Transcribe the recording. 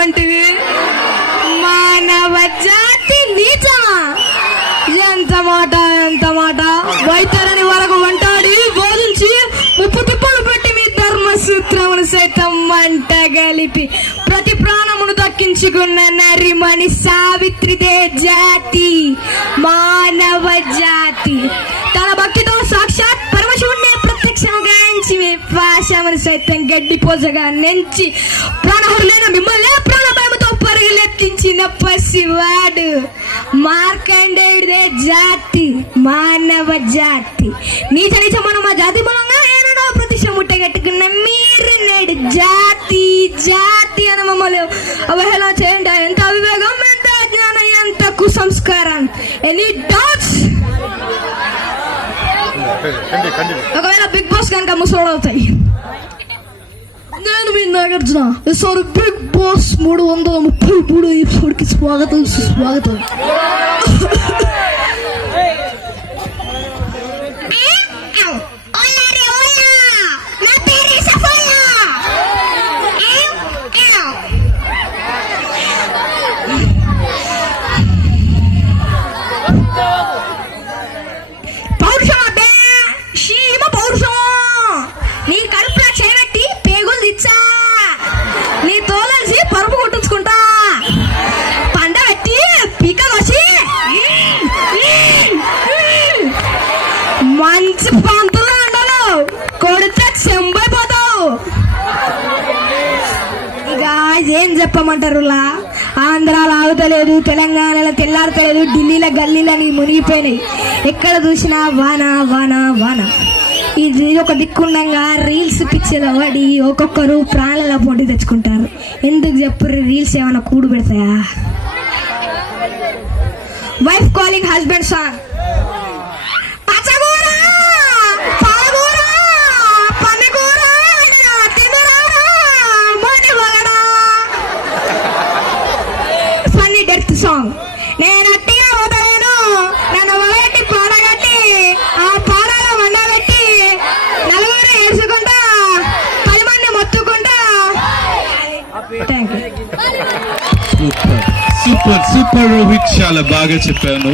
ఏమంటివి? మానవ జాతి నీచమా? ఎంత మాట ఎంత మాట! వైతరణి వరకు వంటాడి బోధించి ఉప్పు తిప్పలు పెట్టి మీ ధర్మసూత్రమును సైతం మంట గలిపి ప్రతి ప్రాణమును దక్కించుకున్న నరిమణి సావిత్రిదే జాతి, మానవ జాతి. తన భక్తితో సాక్షాత్ పరమశివుణ్ణి ప్రత్యక్షంగా గాయించి పాశమును సైతం గడ్డి పోజగా నెంచి ప్రాణహరులైన మిమ్మల్ని ప్రాణభయముతో పరుగులెత్తించిన పసివాడు మార్కండేయుడే జాతి, మానవ జాతి. నీచ నిజమను మా జాతి మూలంగా ఏనాడో ప్రతిష్ట ముట్టగట్టుకున్న మీరు నేడు జాతి జాతి అని మమ్మల్ని అవహేళన చేయండి. ఎంత అవివేకం, ఎంత అజ్ఞానం, ఎంత కుసంస్కారం! Any doubts? ఒకవేళ బిగ్ బాస్ కనుక ముసలోడు అవుతాయి. నేను మీ నాగార్జున. ఈసారి బిగ్ బాస్ 333 ఎపిసోడ్కి స్వాగతం సుస్వాగతం. మంచి పంతులు అంటారు, కొడితే చెంబైపోతావు. ఇక ఏం చెప్పమంటారులా? ఆంధ్రాలో ఆగుతలేదు, తెలంగాణలో తెల్లారతలేదు, ఢిల్లీలో గల్లీలని మునిగిపోయినాయి. ఎక్కడ చూసినా వాన వాన వాన. ఇది ఒక దిక్కుండంగా రీల్స్ పిచ్చిలో పడి ఒక్కొక్కరు ప్రాణాల పొండి తెచ్చుకుంటారు. ఎందుకు చెప్పు? రీల్స్ ఏమైనా కూడు పెడతాయా? Wife calling husband song. Song. నేను అట్టిగా పోతలేను, నన్ను వలగట్టి పాడగట్టి ఆ పాడాలో వండబెట్టి నలుగురు ఏడ్చుకుంటా 10 మంది మొత్తుకుంటా. సూపర్ సూపర్ సూపర్ రోహిత్, చాలా బాగా చెప్పాను.